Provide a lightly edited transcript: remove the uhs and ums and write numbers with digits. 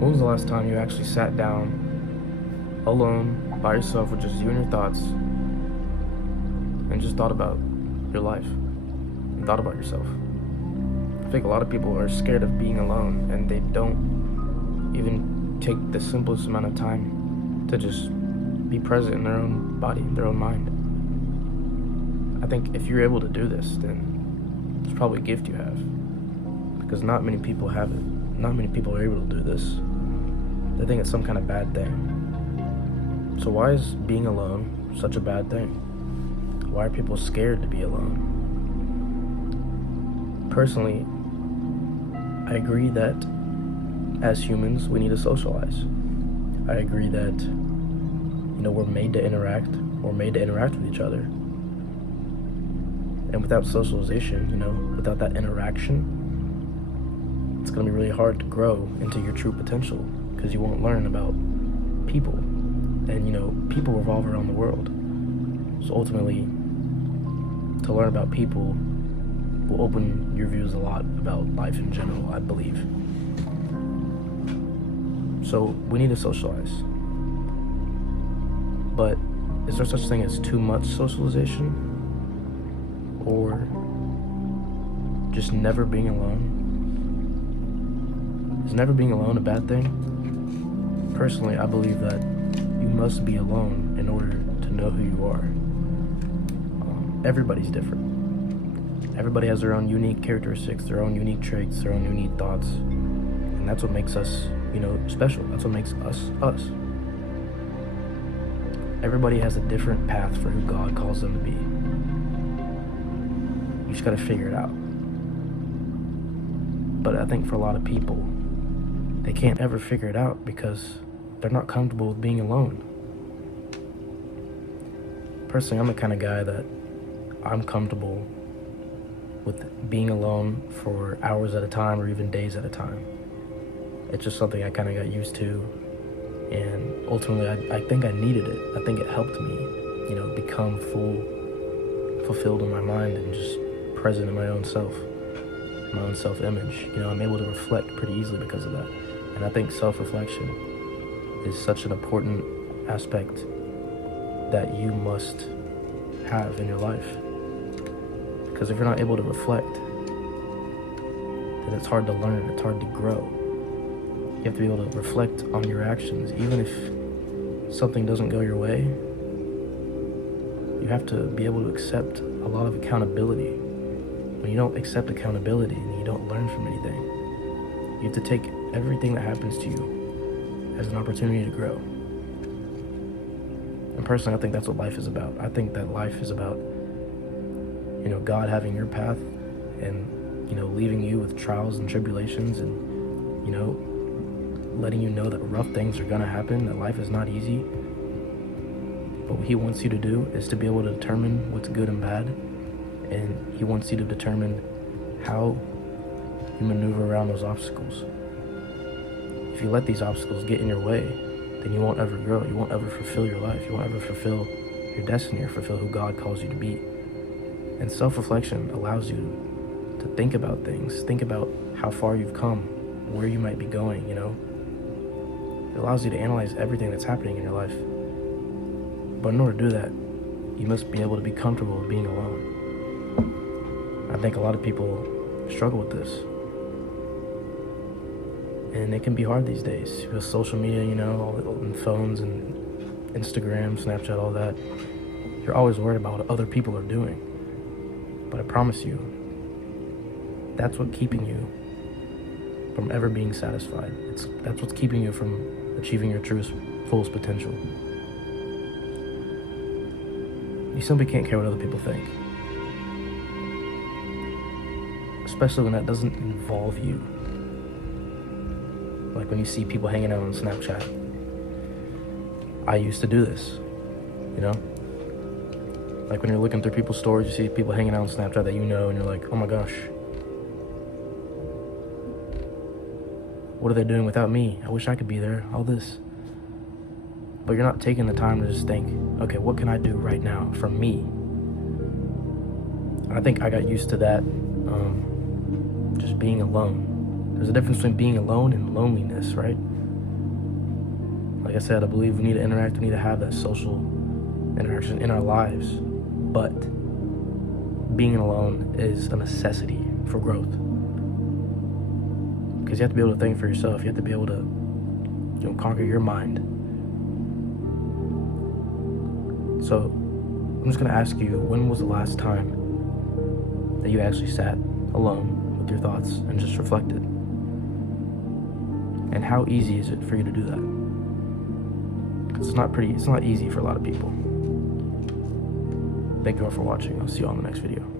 When was the last time you actually sat down alone by yourself with just you and your thoughts and just thought about your life and thought about yourself? I think a lot of people are scared of being alone and they don't even take the simplest amount of time to just be present in their own body, their own mind. I think if you're able to do this, then it's probably a gift you have, because not many people have it. Not many people are able to do this. They think it's some kind of bad thing. So why is being alone such a bad thing? Why are people scared to be alone? Personally, I agree that as humans, we need to socialize. I agree that, we're made to interact. We're made to interact with each other. And without socialization, without that interaction, it's going to be really hard to grow into your true potential, because you won't learn about people. And, people revolve around the world. So ultimately, to learn about people will open your views a lot about life in general, I believe. So we need to socialize. But is there such thing as too much socialization? Or just never being alone? Is never being alone a bad thing? Personally, I believe that you must be alone in order to know who you are. Everybody's different. Everybody has their own unique characteristics, their own unique traits, their own unique thoughts. And that's what makes us, special. That's what makes us, us. Everybody has a different path for who God calls them to be. You just gotta figure it out. But I think for a lot of people, they can't ever figure it out because they're not comfortable with being alone. Personally, I'm the kind of guy that I'm comfortable with being alone for hours at a time or even days at a time. It's just something I kind of got used to, and ultimately I think I needed it. I think it helped me, become fulfilled in my mind and just present in my own self, my own self-image. I'm able to reflect pretty easily because of that. And I think self-reflection is such an important aspect that you must have in your life. Because if you're not able to reflect, then it's hard to learn, it's hard to grow. You have to be able to reflect on your actions. Even if something doesn't go your way, you have to be able to accept a lot of accountability. When you don't accept accountability, then you don't learn from anything. You have to take everything that happens to you as an opportunity to grow. And personally, I think that's what life is about. I think that life is about, God having your path and, leaving you with trials and tribulations and, letting you know that rough things are gonna happen, that life is not easy. But what He wants you to do is to be able to determine what's good and bad, and He wants you to determine how you maneuver around those obstacles. If you let these obstacles get in your way, then you won't ever grow. You won't ever fulfill your life. You won't ever fulfill your destiny or fulfill who God calls you to be. And self-reflection allows you to think about things, think about how far you've come, where you might be going, It allows you to analyze everything that's happening in your life. But in order to do that, you must be able to be comfortable with being alone. I think a lot of people struggle with this. And it can be hard these days with social media, all the phones and Instagram, Snapchat, all that. You're always worried about what other people are doing. But I promise you, that's what's keeping you from ever being satisfied. That's what's keeping you from achieving your truest, fullest potential. You simply can't care what other people think. Especially when that doesn't involve you. Like when you see people hanging out on Snapchat. I used to do this, Like when you're looking through people's stories, you see people hanging out on Snapchat that and you're like, oh my gosh. What are they doing without me? I wish I could be there, all this. But you're not taking the time to just think, okay, what can I do right now for me? I think I got used to that, just being alone. There's a difference between being alone and loneliness, right? Like I said, I believe we need to interact, we need to have that social interaction in our lives, but being alone is a necessity for growth. Because you have to be able to think for yourself. You have to be able to, conquer your mind. So I'm just gonna ask you, when was the last time that you actually sat alone with your thoughts and just reflected? And how easy is it for you to do that? Because it's not easy for a lot of people. Thank you all for watching. I'll see you on the next video.